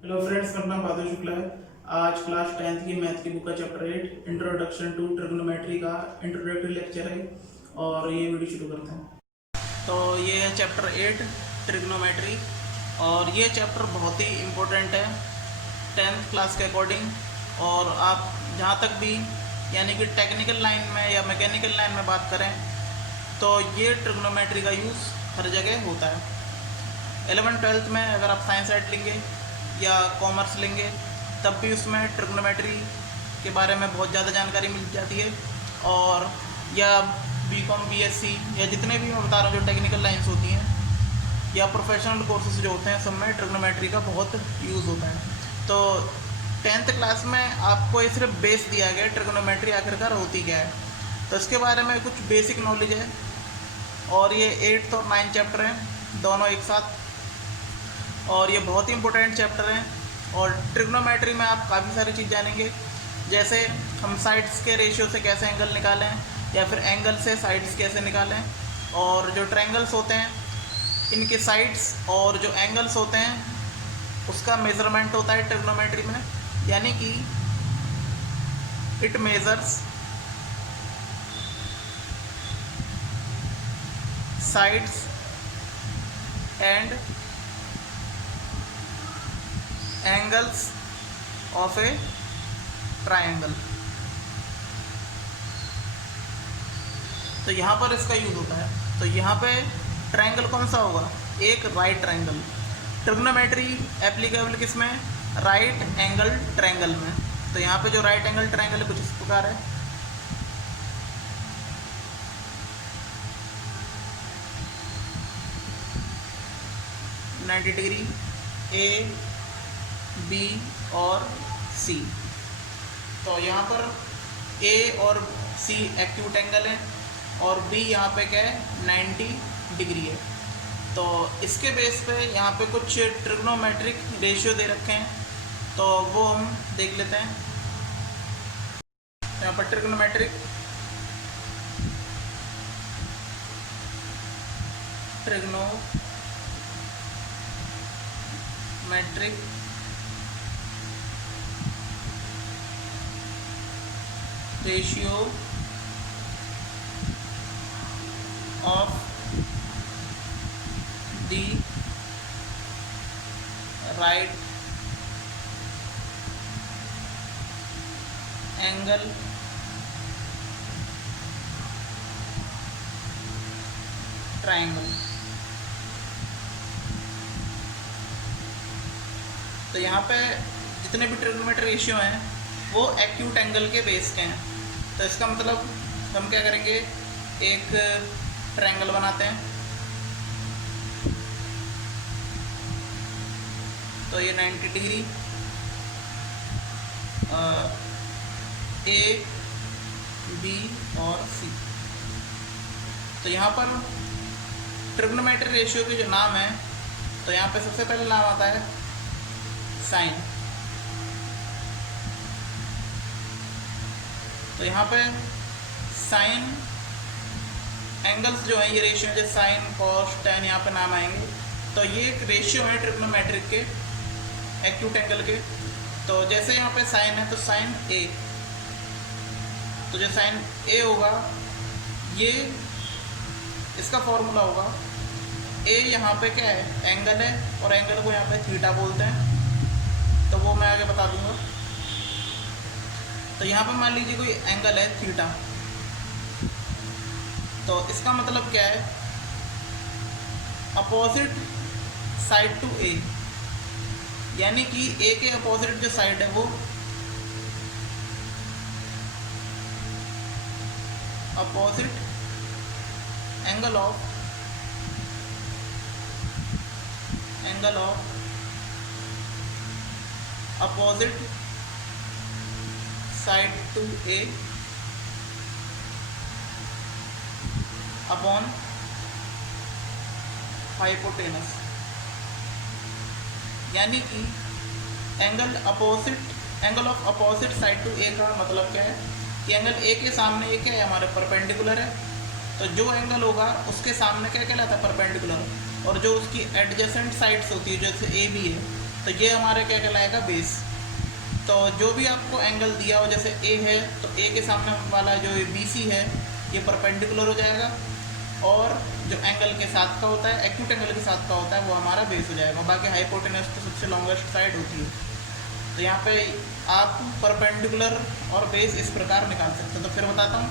Hello friends, मेरा नाम बहादुर शुक्ला है। आज क्लास 10th की मैथ की बुक का चैप्टर 8 इंट्रोडक्शन टू ट्रिग्नोमेट्री का इंट्रोडक्टरी लेक्चर है और ये वीडियो शुरू करते हैं। तो ये है चैप्टर 8 ट्रिग्नोमेट्री और ये चैप्टर बहुत ही इम्पोर्टेंट है 10th क्लास के अकॉर्डिंग। और आप जहाँ तक भी यानी कि टेक्निकल लाइन में या मैकेनिकल लाइन में बात करें तो ये ट्रिग्नोमेट्री का यूज़ हर जगह होता है। 11th-12th में अगर आप साइंस साइड लेंगे या कॉमर्स लेंगे तब भी उसमें ट्रिग्नोमेट्री के बारे में बहुत ज़्यादा जानकारी मिल जाती है। और या बीकॉम बीएससी या जितने भी मैं बता रहा हूँ जो टेक्निकल लाइंस होती हैं या प्रोफेशनल कोर्सेज जो होते हैं सब में ट्रिग्नोमेट्री का बहुत यूज़ होता है। तो 10th क्लास में आपको ये सिर्फ बेस दिया गया ट्रिग्नोमेट्री आखिरकार होती क्या है, तो इसके बारे में कुछ बेसिक नॉलेज है। और ये 8th और 9th चैप्टर हैं दोनों एक साथ, और ये बहुत ही इंपॉर्टेंट चैप्टर हैं। और ट्रिग्नोमेट्री में आप काफ़ी सारी चीज़ जानेंगे, जैसे हम साइड्स के रेशियो से कैसे एंगल निकालें या फिर एंगल से साइड्स कैसे निकालें। और जो ट्रायंगल्स होते हैं इनके साइड्स और जो एंगल्स होते हैं उसका मेज़रमेंट होता है ट्रिग्नोमेट्री में, यानी कि it measures sides and angles of A triangle. तो यहाँ पर इसका यूज़ होता है। तो यहाँ पे ट्रायंगल कौन सा होगा? एक राइट ट्रायंगल। ट्रिग्नोमेट्री एप्लीकेबल किस में? राइट एंगल ट्रायंगल में। तो यहाँ पे जो राइट एंगल ट्रायंगल है कुछ इस प्रकार है। नाइन्टी डिग्री ए बी और सी। तो यहाँ पर ए और सी एक्यूट एंगल है और बी यहाँ पे क्या है 90 डिग्री है। तो इसके बेस पे यहाँ पे कुछ ट्रिग्नोमेट्रिक रेशियो दे रखे हैं, तो वो हम देख लेते हैं। यहाँ पर trigonometric ratio of the right angle triangle। तो यहाँ पे जितने भी ट्रिग्नोमेट्री रेशियो हैं वो एक्यूट एंगल के बेस के हैं। तो इसका मतलब हम क्या करेंगे, एक ट्रायंगल बनाते हैं। तो ये 90 डिग्री ए बी और सी। तो यहाँ पर ट्रिग्नोमेट्री रेशियो के जो नाम है, तो यहाँ पे सबसे पहले नाम आता है साइन। तो यहाँ पे साइन एंगल्स जो है ये रेशियो जैसे साइन कॉस टैन यहाँ पे नाम आएंगे। तो ये एक रेशियो है ट्रिग्नोमेट्रिक के एक्यूट एंगल के। तो जैसे यहाँ पे साइन है तो साइन ए, तो जो साइन ए होगा ये इसका फॉर्मूला होगा ए यहाँ पे क्या है एंगल है और एंगल को यहाँ पे थीटा बोलते हैं, तो वो मैं आगे बता दूंगा। तो यहाँ पे मान लीजिए कोई एंगल है थीटा, तो इसका मतलब क्या है अपोजिट साइड टू ए, यानी कि ए के अपोजिट जो साइड है वो opposite angle of opposite side to A upon hypotenuse. यानी कि angle of opposite side to A का मतलब क्या है कि एंगल ए के सामने ये क्या है हमारे परपेंडिकुलर है, तो जो एंगल होगा उसके सामने क्या कहलाता है परपेंडिकुलर, और जो उसकी एडजेसेंट साइड्स होती है जैसे ए बी है तो ये हमारे क्या कहलाएगा, बेस। तो जो भी आपको एंगल दिया हो, जैसे ए है तो ए के सामने वाला जो बी सी है ये परपेंडिकुलर हो जाएगा, और जो एंगल के साथ का होता है, एक्यूट एंगल के साथ का होता है, वो हमारा बेस हो जाएगा। बाकी हाइपोटेनस तो सबसे लॉन्गेस्ट साइड होती है। तो यहाँ पे आप परपेंडिकुलर और बेस इस प्रकार निकाल सकते हो। तो फिर बताता हूँ,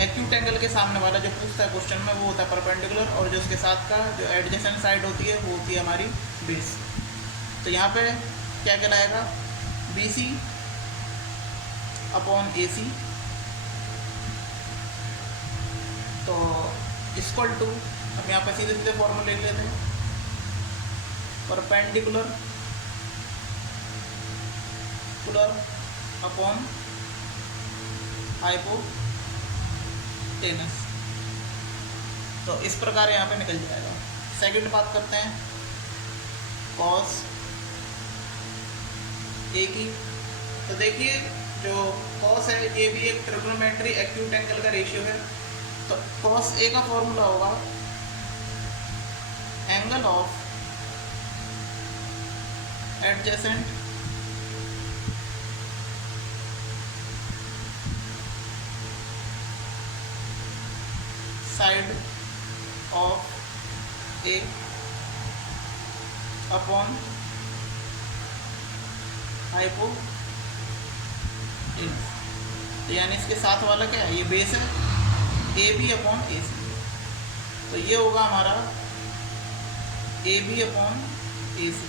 एक्यूट एंगल के सामने वाला जो पूछता है क्वेश्चन में वो होता है परपेंडिकुलर, और जो उसके साथ का जो एडजेसेंट साइड होती है वो होती है हमारी बेस। तो यहाँ पे क्या कहलाएगा, बी सी अपॉन ए सी, तो इक्वल टू, हम यहाँ पे सीधे सीधे फॉर्मूला लिख लेते हैं, परपेंडिकुलर अपॉन हाइपोटेनस। तो इस प्रकार यहाँ पे निकल जाएगा। सेकंड बात करते हैं कॉस ए की। तो देखिए जो कॉस है ये भी एक ट्रिग्नोमेट्री एक्यूट एंगल का रेशियो है। तो कॉस ए का फॉर्मूला होगा angle of adjacent side of A upon hypotenuse. तो यानी इसके साथ वाला क्या है, ये बेस है, ए बी अपॉन ए सी। तो ये होगा हमारा ए बी अपॉन ए सी।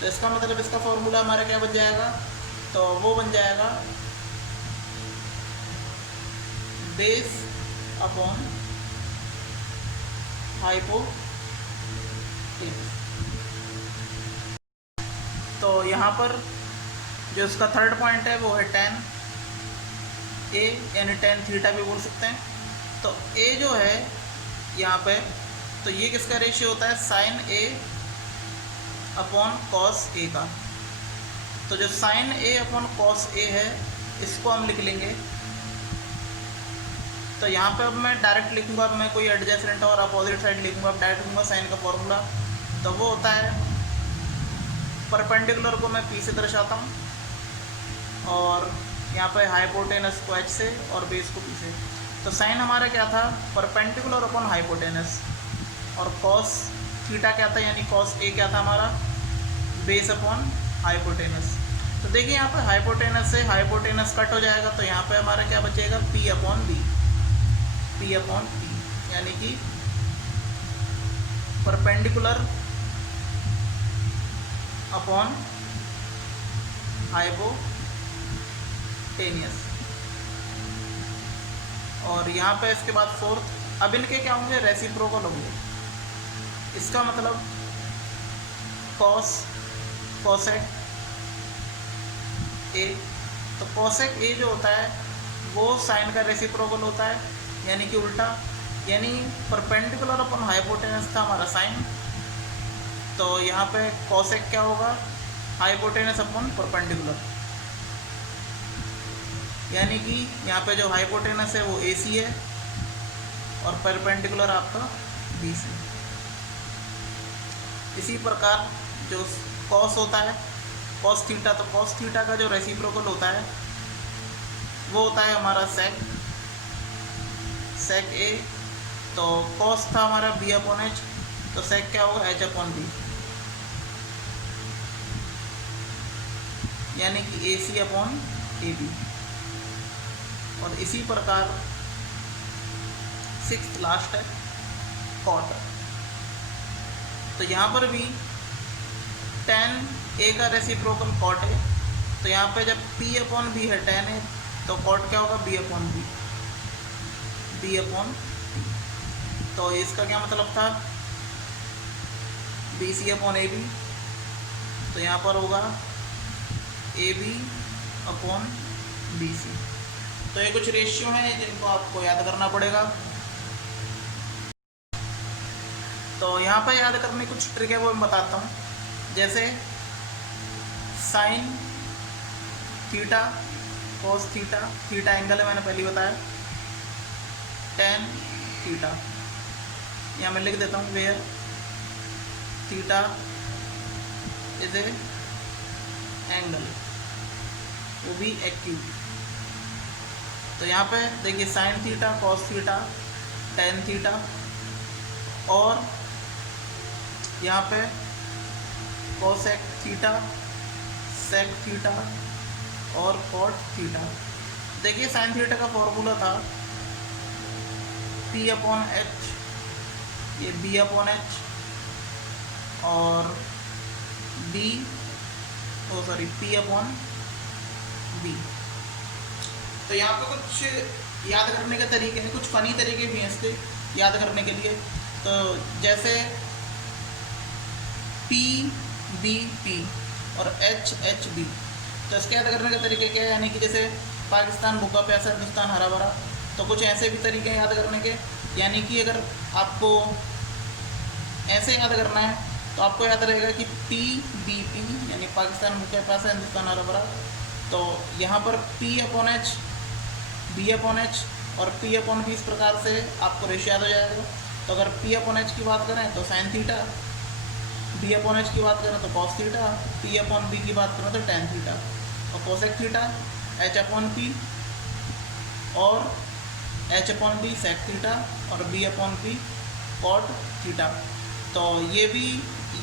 तो इसका मतलब इसका फॉर्मूला हमारा क्या बन जाएगा, तो वो बन जाएगा बेस अपॉन हाइपोटेनस। तो यहाँ पर जो इसका थर्ड पॉइंट है वो है tan ए, यानी tan थीटा भी बोल सकते हैं। तो a जो है यहाँ पे, तो ये किसका रेशियो होता है, sign A upon cos A का। तो जो sign A upon cos A है इसको हम लिख लेंगे। तो यहाँ पे अब मैं डायरेक्ट लिखूँगा, मैं कोई एडजेसेंट और अपोजिट साइड लिखूँगा, अब डायरेक्ट लिखूँगा साइन का फॉर्मूला। तो वो होता है, परपेंडिकुलर को मैं पी से दर्शाता हूँ, और यहाँ पे हाइपोटेनस को एच से और बेस को पी से। तो साइन हमारा क्या था, परपेंडिकुलर अपॉन हाइपोटेनस, और कॉस थीटा क्या था, यानी कॉस ए क्या था हमारा, बेस अपॉन हाइपोटेनस। तो देखिए यहाँ पे हाइपोटेनस से हाइपोटेनस कट हो जाएगा, तो यहाँ पे हमारा क्या बचेगा, P upon B, P upon P, यानी कि परपेंडिकुलर अपॉन हाइपोटेनियस। और यहाँ पे इसके बाद फोर्थ, अब इनके क्या होंगे, रेसिप्रोकल होंगे। इसका मतलब कोसेक ए, तो कोसेक ए जो होता है वो साइन का रेसिप्रोकल होता है, यानी कि उल्टा, यानी परपेंडिकुलर अपॉन हाइपोटेनस था हमारा साइन। तो यहाँ पे कोसेक क्या होगा, हाइपोटेनस अपॉन परपेंडिकुलर, यानी कि यहाँ पे जो हाइपोटेनस है वो ए सी है और परपेंडिकुलर आपका बी सी। इसी प्रकार जो कॉस होता है, कॉस थीटा, तो कॉस थीटा का जो रेसिप्रोकल होता है वो होता है हमारा सेक ए। तो कॉस था हमारा बी अपॉन एच, तो सेक क्या होगा, एच अपॉन बी, यानी कि ए सी अपॉन ए बी। और इसी प्रकार सिक्स्थ लास्ट है कॉट। तो यहाँ पर भी tan ए का रेसिप्रोकल कॉट है, तो यहाँ पे जब p अपॉन बी है tan है, तो कॉट क्या होगा, b upon B, b upon. तो इसका क्या मतलब था, B C upon A B, तो यहाँ पर होगा A B upon B C. तो ये कुछ रेशियो हैं जिनको आपको याद करना पड़ेगा। तो यहाँ पर याद करने कुछ ट्रिक है वो मैं बताता हूँ। जैसे sign theta cos theta, theta angle है मैंने पहले ही बताया, tan थीटा, यहाँ मैं लिख देता हूँ where theta is a angle, वो भी एक्यूट। तो यहाँ पे देखिए sine theta, cos theta, tan theta, और यहाँ पे कोसेक थीटा, सेक थीटा और कॉट थीटा। देखिए साइन थीटा का फॉर्मूला था P अपॉन एच, ये B अपॉन एच, और P अपॉन B। तो यहाँ पे कुछ याद करने के तरीके हैं, कुछ फनी तरीके भी हैं इसके याद करने के लिए। तो जैसे P और H तो इसके याद करने का तरीके क्या है, यानी कि जैसे पाकिस्तान भूखा प्यासा, हिंदुस्तान हरा भरा, तो कुछ ऐसे भी तरीके हैं याद करने के। यानी कि अगर आपको ऐसे याद करना है तो आपको याद रहेगा कि PBP यानी पाकिस्तान भूखा प्यासा, हिंदुस्तान हरा भरा। तो यहाँ पर P upon H, B upon H और P अपॉन B इस प्रकार से आपको रेशियो याद हो जाएगा। तो अगर P अपॉन एच की बात करें तो sine theta, B upon H की बात करें तो cos theta, P upon B की बात करें तो टेन थीटा, और cosec theta H upon P, और H upon B sec theta, और B upon P cot theta. तो ये भी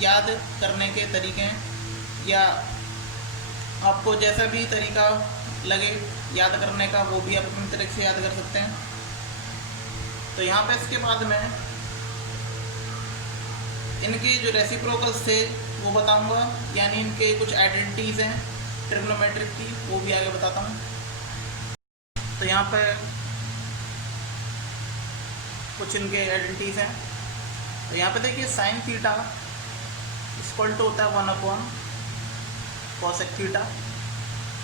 याद करने के तरीके हैं, या आपको जैसा भी तरीका लगे याद करने का वो भी आप अपनी तरीके से याद कर सकते हैं। तो यहाँ पे इसके बाद में इनके जो रेसिप्रोकल्स थे वो बताऊंगा, यानी इनके कुछ आइडेंटिटीज़ हैं ट्रिग्नोमेट्रिक की, वो भी आगे बताता हूँ। तो यहाँ पे कुछ इनके आइडेंटिटीज़ हैं। तो यहाँ पे देखिए साइन थीटा इक्वल टू होता है 1 अपॉन कॉसेक थीटा,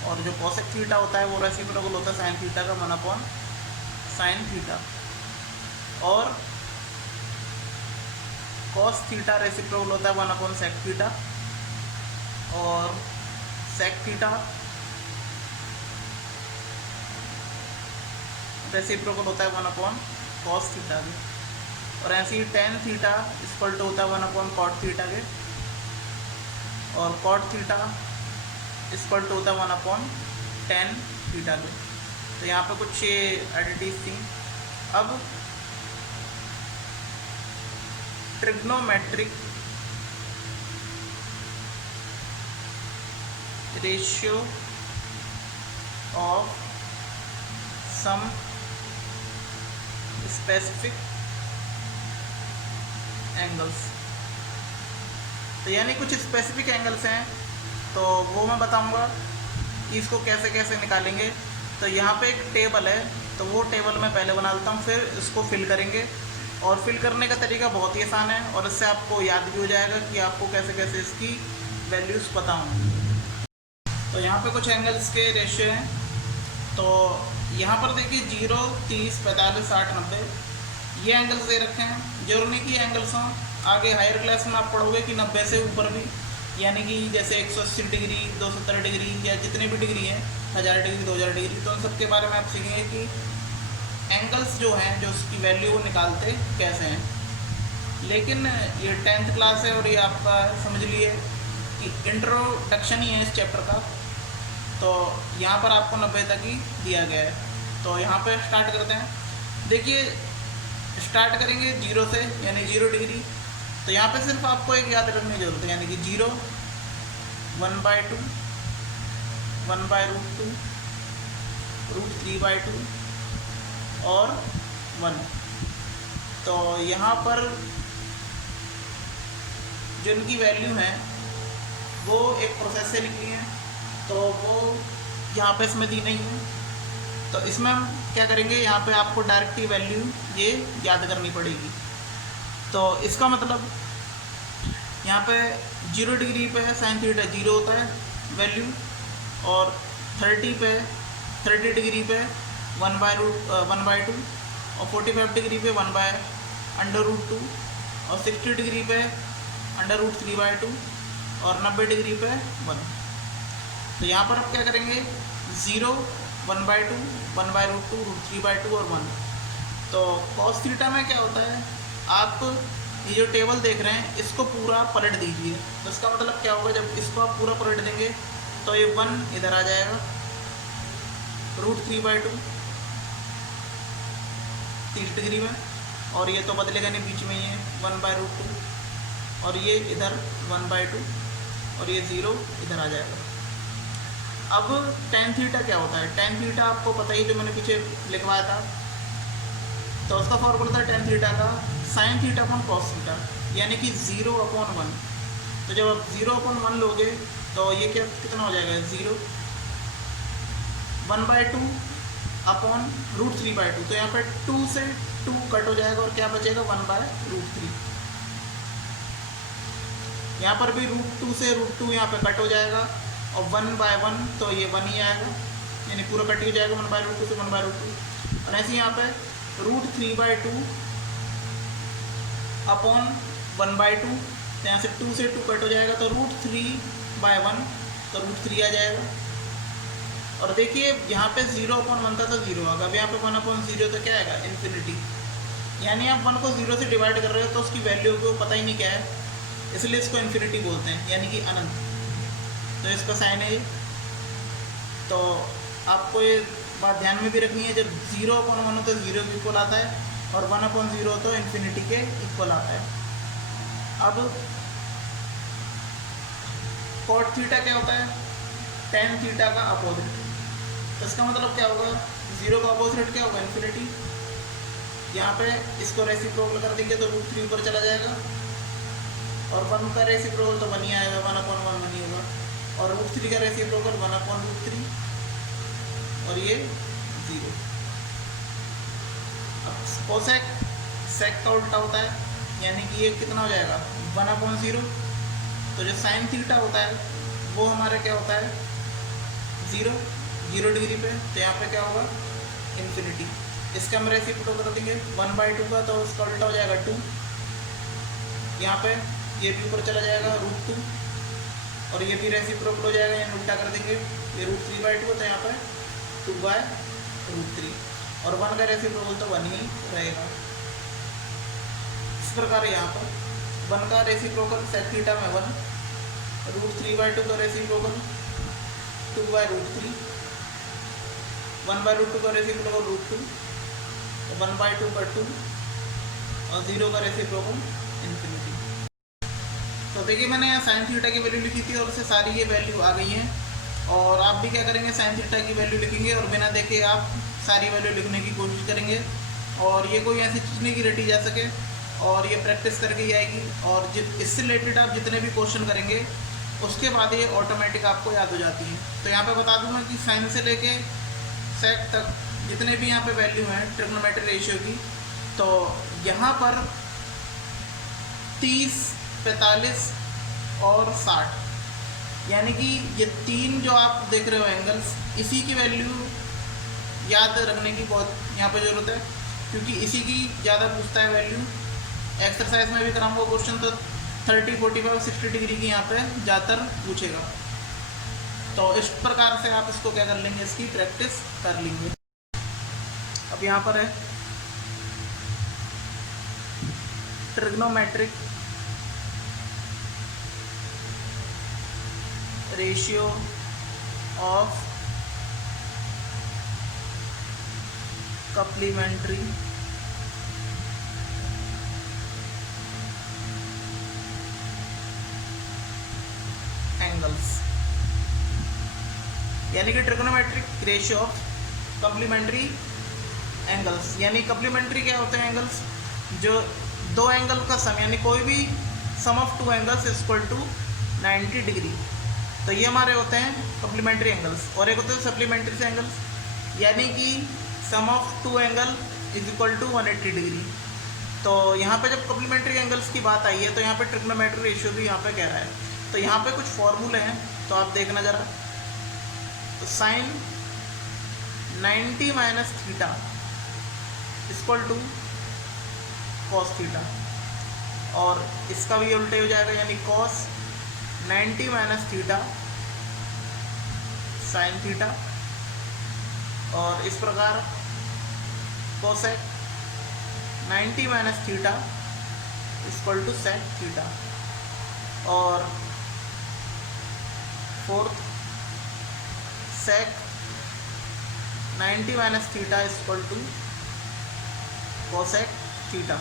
और जो कॉसेक थीटा होता है वो रेसिप्रोकल होता है साइन थीटा का 1 अपॉन साइन थीटा, और कॉस थीटा रेसिप्रोकल होता है 1 अपॉन सेक थीटा, और सेक थीटा रेसिप्रोकल होता है 1 अपॉन कॉस थीटा के, और ऐसे ही टेन थीटा इक्वल टू होता है 1 अपॉन कॉट थीटा के, और कॉट थीटा इक्वल टू होता है 1 अपॉन टेन थीटा के। तो यहाँ पे कुछ आइडेंटिटीज थी। अब trigonometric ratio of some specific angles. तो यानी कुछ स्पेसिफिक एंगल्स हैं, तो वो मैं बताऊंगा कि इसको कैसे कैसे निकालेंगे। तो यहाँ पे एक टेबल है, तो वो टेबल मैं पहले बना देता हूँ, फिर इसको फिल करेंगे। और फिल करने का तरीका बहुत ही आसान है, और इससे आपको याद भी हो जाएगा कि आपको कैसे कैसे इसकी वैल्यूज़ पता हों। तो यहाँ पे कुछ एंगल्स के रेशियो हैं। तो यहाँ पर देखिए 0, 30, 45, 60, 90 ये एंगल्स दे रखे हैं। जरूरी नहीं कि एंगल्स हों, आगे हायर क्लास में आप पढ़ोगे कि 90 से ऊपर भी, यानी कि जैसे 180 डिग्री, 270 डिग्री, या जितने भी डिग्री हैं, 1000 डिग्री, 2000 डिग्री, तो उन सब के बारे में आप सीखेंगे कि एंगल्स जो हैं, जो उसकी वैल्यू वो निकालते कैसे हैं। लेकिन ये 10th क्लास है, और ये आपका समझ लिए कि इंट्रोडक्शन ही है इस चैप्टर का। तो यहाँ पर आपको 90 तक ही दिया गया है। तो यहाँ पर स्टार्ट करते हैं। देखिए स्टार्ट करेंगे 0 से, यानी 0 डिग्री। तो यहाँ पे सिर्फ आपको एक याद रखने की जरूरत है, यानी कि 0, 1/2, 1/√2, √3/2 और 1। तो यहाँ पर जो इनकी वैल्यू है वो एक प्रोसेस से निकली है, तो वो यहाँ पे इसमें दी नहीं है। तो इसमें हम क्या करेंगे, यहाँ पे आपको डायरेक्ट वैल्यू ये याद करनी पड़ेगी। तो इसका मतलब यहाँ पे 0 डिग्री पे है साइन थीटा 0 होता है वैल्यू, और 30 डिग्री पे 1/2, और 45 डिग्री पे 1/√2, और 60 डिग्री पे √3/2, और 90 डिग्री पे 1। तो यहाँ पर आप क्या करेंगे, 0, 1/2, 1/√2, √3/2 और 1। तो cos थीटा में क्या होता है, आप ये जो टेबल देख रहे हैं इसको पूरा पलट दीजिए। तो इसका मतलब क्या होगा, जब इसको आप पूरा पलट देंगे तो ये 1 इधर आ जाएगा, √3/2 30 डिग्री में, और ये तो बदलेगा नहीं, बीच में ये 1/√2, और ये इधर 1/2, और ये 0 इधर आ जाएगा। अब tan थीटा क्या होता है? tan थीटा आपको पता ही, जो मैंने पीछे लिखवाया था, तो उसका फॉर्मूला था tan थीटा का sin theta upon cos theta, यानी कि 0/1। तो जब आप 0/1 लोगे तो ये क्या कितना हो जाएगा, 0, 1/2 अपॉन √3/2। तो यहाँ पे 2 से 2 कट हो जाएगा और क्या बचेगा, 1/√3। यहाँ पर भी √2 से √2 यहाँ पे कट हो जाएगा, और 1/1 तो ये 1 ही आएगा, यानी पूरा कट ही जाएगा 1/√2 से 1/√2। और ऐसे यहाँ पे √3/2 अपॉन 1/2, तो यहाँ से 2 से 2 कट हो जाएगा, तो √3/1 तो √3 आ जाएगा। और देखिए यहाँ पे 0/1 था तो 0 आ गया, अब यहाँ पे 1/0 तो क्या आएगा, इन्फिनिटी। यानी आप 1 को 0 से डिवाइड कर रहे हो तो उसकी वैल्यू को पता ही नहीं क्या है, इसलिए इसको इन्फिनिटी बोलते हैं, यानी कि अनंत। तो इसका साइन है ये। तो आपको ये बात ध्यान में भी रखनी है, जब 0/1 हो तो 0 के इक्वल आता है, और 1/0 तो इन्फिनिटी के इक्वल आता है। अब cot थीटा क्या होता है, tan थीटा का अपोजिट। तो इसका मतलब क्या होगा, 0 का अपोजिट क्या होगा, इन्फिनिटी। यहाँ पे इसको रेसिप्रोकल कर देंगे तो √3 ऊपर चला जाएगा, और 1 का रेसिप्रोकल तो 1 ही आएगा, 1/1 1 ही होगा, और √3 का रेसिप्रोकल 1/√3, और ये 0। अब कोसेक सेक का उल्टा होता है, यानी कि ये कितना हो जाएगा, 1/0। तो जो साइन थीटा होता है वो हमारा क्या होता है, 0 डिग्री पे, तो यहाँ पे क्या होगा, इन्फिनिटी। इसका हम रेसिप्रोकल कर देंगे 1/2 का, तो उसका उल्टा हो जाएगा 2। यहाँ पे ये भी ऊपर चला जाएगा √2, और ये भी रेसिप्रोकल हो जाएगा, यहाँ उल्टा कर देंगे, ये √3/2 तो यहाँ पे 2/√3, और 1 का रेसिप्रोकल तो 1 ही रहेगा। इस प्रकार यहाँ पर 1 का रेसिप्रोकल सेक थीटा में 1, √3/2 का रेसिप्रोकल 2/√3, 1/√2 का रेसिप्रोकल √2, 1/2 का 2, और 0 का रेसिप्रोकल इन्फिनिटी। तो देखिए मैंने यहाँ साइन थीटा की वैल्यू लिखी थी, और उससे सारी ये वैल्यू आ गई हैं। और आप भी क्या करेंगे, साइन थीटा की वैल्यू लिखेंगे, और बिना देखे आप सारी वैल्यू लिखने की कोशिश करेंगे। और ये कोई ऐसी चीज़ नहीं कि रटी जा सके, और ये प्रैक्टिस करके ही आएगी। और इससे रिलेटेड आप जितने भी क्वेश्चन करेंगे उसके बाद ये ऑटोमेटिक आपको याद हो जाती है। तो यहाँ पे बता दूंगा कि साइन से लेके सेक तक जितने भी यहाँ पे वैल्यू हैं ट्रिग्नोमेट्री रेशियो की, तो यहाँ पर 30, 45 और 60, यानी कि ये 3 जो आप देख रहे हो एंगल्स, इसी की वैल्यू याद रखने की बहुत यहाँ पे ज़रूरत है, क्योंकि इसी की ज़्यादा पूछता है वैल्यू। एक्सरसाइज में भी कराऊंगा क्वेश्चन, तो 30, 45, 60 डिग्री की यहाँ पे ज़्यादातर पूछेगा। तो इस प्रकार से आप इसको क्या कर लेंगे, इसकी प्रैक्टिस कर लेंगे। अब यहाँ पर है ट्रिग्नोमेट्रिक रेशियो ऑफ कप्लीमेंट्री एंगल्स, यानी कि ट्रिग्नोमेट्रिक रेशियो ऑफ कप्लीमेंट्री एंगल्स। यानी कप्लीमेंट्री क्या होते हैं एंगल्स, जो दो एंगल का सम, यानी कोई भी sum of 2 angles is equal to 90 degree. तो ये हमारे होते हैं कप्लीमेंट्री एंगल्स। और एक होते हैं सप्लीमेंट्री एंगल्स, यानी कि sum of 2 angle is equal to 180 degree. तो यहाँ पे जब कप्लीमेंट्री एंगल्स की बात आई है तो यहाँ पे ट्रिग्नोमेट्री रेशियो भी यहाँ पे कह रहा है। तो यहाँ पे कुछ फॉर्मूले हैं, तो आप देखना ज़रा। तो sine 90 minus theta equal to cos theta, और इसका भी उल्टे हो जाएगा, यानी cos 90 minus theta sine theta, और इस प्रकार cosec 90 minus theta equal to sec theta, और fourth sec 90 minus theta equal to cosec theta,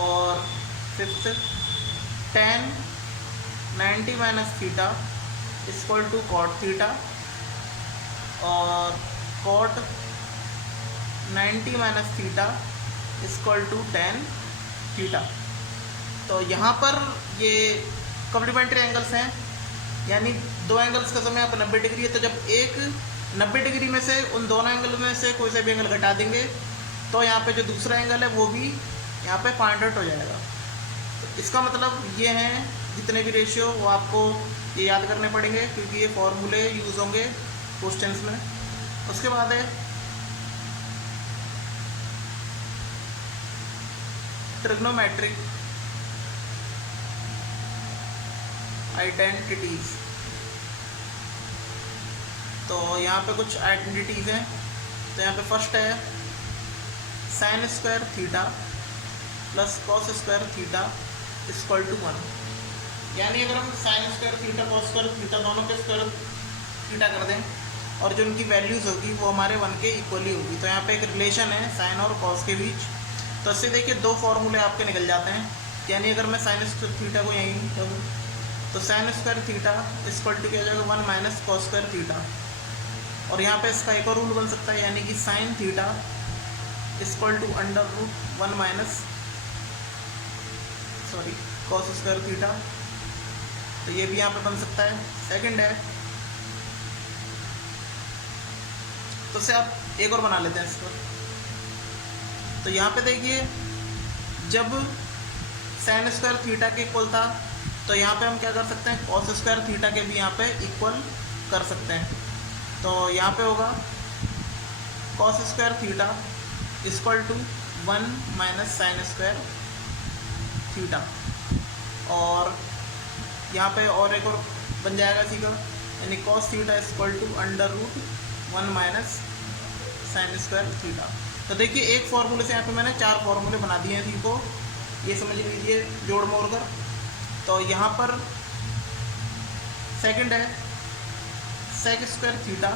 और fifth tan 90 minus theta equal to cot theta, और cot 90 minus theta equal to tan theta. तो यहाँ पर ये कॉम्प्लीमेंट्री एंगल्स हैं, यानी दो एंगल्स का समय आप 90 डिग्री है, तो जब एक 90 डिग्री में से उन दोनों एंगल में से कोई सा भी एंगल घटा देंगे तो यहाँ पे जो दूसरा एंगल है वो भी यहाँ पे फाइंड आउट हो जाएगा। तो इसका मतलब ये हैं जितने भी रेशियो वो आपको ये याद करने पड़ेंगे, क्योंकि ये फॉर्मूले यूज़ होंगे क्वेश्चंस में। उसके बाद है ट्रिग्नोमेट्रिक आइडेंटिटीज। तो यहाँ पे कुछ आइडेंटिटीज हैं। तो यहाँ पे फर्स्ट है sine square theta plus cos square theta equal to 1। यानी अगर हम sine square theta cos square theta दोनों के स्क्वायर थीटा कर दें और जो उनकी वैल्यूज़ होगी वो हमारे 1 के इक्वली होगी। तो यहाँ पे एक रिलेशन है साइन और कॉस के बीच। तो इससे देखिए दो फॉर्मूले आपके निकल जाते हैं। यानी अगर मैं साइन स्क्वायर थीटा को यहीं करूँ तो sine square theta equal to क्या हो जाएगा 1 माइनस कॉस स्क्वायर थीटा। और यहाँ पे इसका एक और रूल बन सकता है, यानी कि sine theta equal to under root 1 minus cos square theta. तो ये भी यहाँ पे बन सकता है। सेकंड है, तो से आप एक और बना लेते हैं इसको। तो यहाँ पे देखिए जब साइन स्क्वायर थीटा के इक्वल था तो यहाँ पे हम क्या कर सकते हैं, कॉस स्क्वायर थीटा के भी यहाँ पे इक्वल कर सकते हैं। तो यहाँ पे होगा cos square theta equal to 1 minus sine square theta. और यहाँ पे और एक और बन जाएगा इसी का, यानी cos theta equal to under root 1 minus sine square theta. तो देखिए एक फॉर्मूले से यहाँ पे मैंने 4 फॉर्मूले बना दिए हैं इसी को, ये समझ लीजिए जोड़ मोड़ कर। तो यहाँ पर सेकंड है sec square theta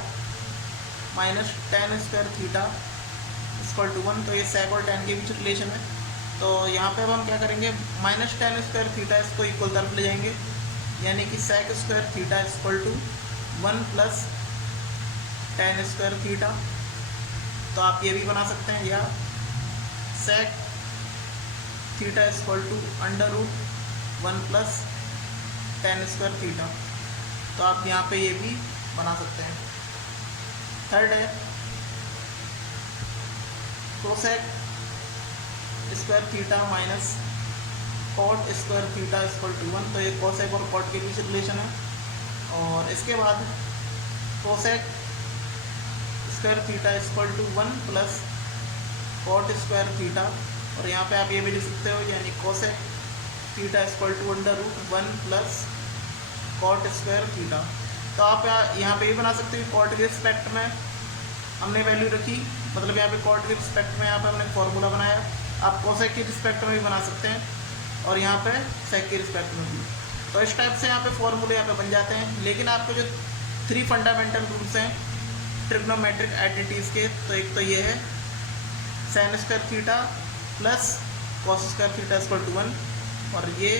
minus tan square theta equal to 1। तो ये सेक और टेन के बीच रिलेशन है। तो यहाँ पे अब हम क्या करेंगे, माइनस टेन स्क्वायर थीटा इसको इक्वल तरफ ले जाएंगे, यानी कि sec square theta equal to 1 plus tan square theta. तो आप ये भी बना सकते हैं, या sec theta equal to under root 1 plus tan square theta. तो आप यहाँ पे ये भी बना सकते हैं। थर्ड है cosec square theta minus cot square theta equal to 1। तो ये कोसेक और कॉट के बीच रिलेशन है। और इसके बाद cosec square theta equal to 1 plus cot square theta. और यहाँ पे आप ये भी लिख सकते हो, यानी cosec theta equal to under root 1 plus cot square theta. तो आप यहाँ पे ये बना सकते हो, कॉट के रिस्पेक्ट में हमने वैल्यू रखी, मतलब यहाँ पे कॉट के रिस्पेक्ट में यहाँ पे हमने फॉर्मूला बनाया। आप कोसेक के रिस्पेक्ट में भी बना सकते हैं और यहाँ पे सेक के रिस्पेक्ट में भी। तो इस टाइप से यहाँ पे फॉर्मूले यहाँ पे बन जाते हैं। लेकिन आपके जो 3 फंडामेंटल रूल्स हैं ट्रिग्नोमेट्रिक आइडेंटिटीज़ के, तो एक तो ये है sine square theta plus cos square theta equal to 1, और ये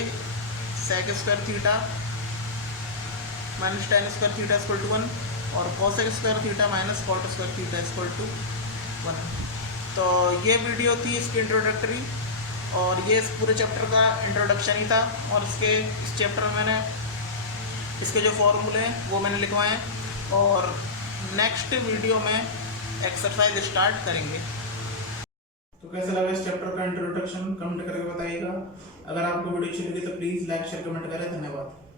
sec square theta minus tan square theta equal to 1, और cosec square theta minus cot square theta equal to 1। तो ये वीडियो थी इसकी इंट्रोडक्टरी, और ये इस पूरे चैप्टर का इंट्रोडक्शन ही था। और इस चैप्टर में मैंने इसके जो फॉर्मूले हैं वो मैंने लिखवाए हैं, और नेक्स्ट वीडियो में एक्सरसाइज स्टार्ट करेंगे। तो कैसा लगा इस चैप्टर का इंट्रोडक्शन कमेंट करके बताइएगा। अगर आपको वीडियो अच्छी लगी तो प्लीज़ लाइक शेयर कमेंट करें। धन्यवाद।